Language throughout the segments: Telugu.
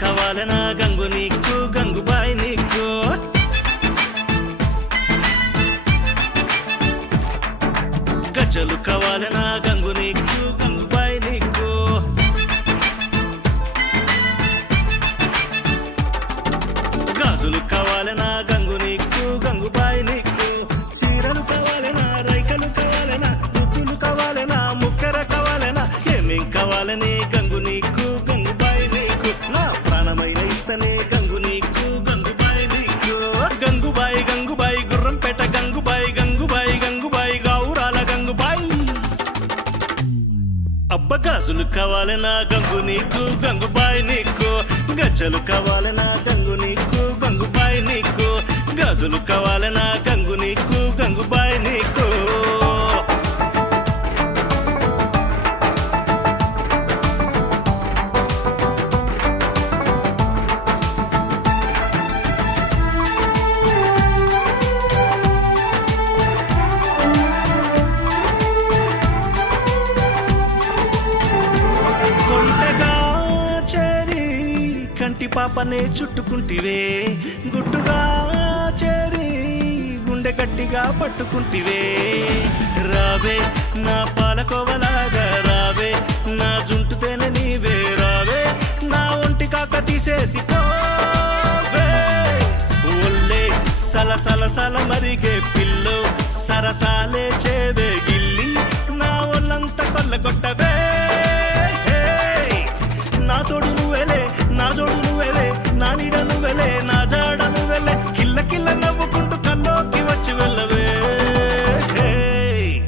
కావాలనా గంగు నీకు గంగుబాయి నీకు గజ్జలు కావాలనా గంగు నీకు గంగుబాయి నీకు గాజులు కావాలనా గంగు నీకు గంగుబాయి నీకు చీరలు కావాలనా రైకలు కావాలనా దుద్దులు కావాలనా ముక్కెర కావాలనా ఏమేం కావాలని గంగు నీకు గంగుబాయి నీకు నా ప్రాణమైన ఇస్తనే గంగు నీకు గంగుబాయి నీకు గంగుబాయి గంగుబాయి గుర్రంపేట గంగుబాయి గంగుబాయి గంగుబాయి గౌరాల గంగుబాయి అబ్బ గాజులు కావాలనా గంగు నీకు గంగుబాయి నీకు గజ్జలు కావాలనా గంగు నీకు గంగుబాయి నీకు గాజులు కావాలనా గంగు నీకు గంగుబాయి నీకు కంటి పాపనే చుట్టుకుంటివే గుట్టుగా చేరి గుండె గట్టిగా పట్టుకుంటివే రావే నా పాలకోవలాగా రావే నా జుంటుతేనే నీవే రావే నా ఒంటి కాక తీసేసి పోవే ఒళ్ళే సల సల సల మరిగే పిల్లో సరసాలే చేవే గిల్లి నా ఒళ్ళంతా కొల్లగొట్టవే నా తోడు నువ్వెలే నా జోడు నువ్వెలే నా నీడ నువ్వెలే నా జాడ నువ్వెలే కిల్ల కిల్ల నవ్వుకుంటూ కల్లోకి వచ్చి వెళ్ళవే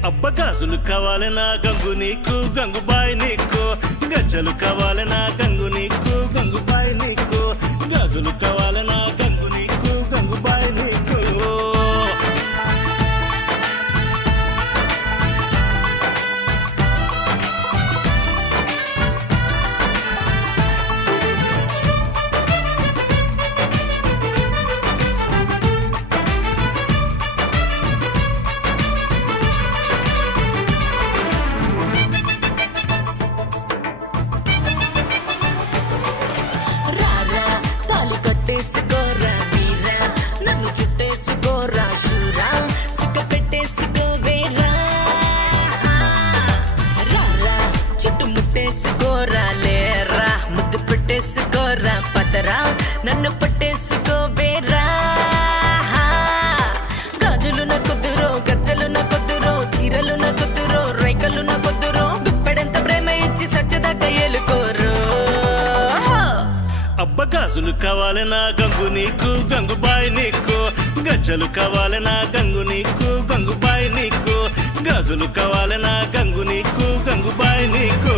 అబ్బ గాజులు కావాలనా గంగు నీకు గంగుబాయి నీకు గజ్జలు కావాలనా గంగు నీకు గంగుబాయి నీకు గాజులు కావాలనా గంగు నీకు గంగుబాయి నీకు పెట్టేసుకోరా వీరా నన్ను చుట్టేసుకోరా శూరా సుక్క పెట్టేసుకోవేరా రారా చుట్టు ముట్టేసుకోరా లేరా ముద్దు పెట్టేసుకోరా పదరా నన్ను పట్టేసుకోవేరా గాజులు నా కుదురో గజ్జలు నా కుదురో చీరలు నా కుదురో రైకలు నా కుదురో గుప్పెడంత ప్రేమ ఇచ్చి సచ్చదాకా ఎలుకోరు అబ్బ గాజులు కావాలనా గంగు నీకు గంగుబాయి నీకు గజ్జలు కావాలనా గంగు నీకు గంగుబాయి నీకు గాజులు కావాలనా గంగు నీకు గంగుబాయి నీకు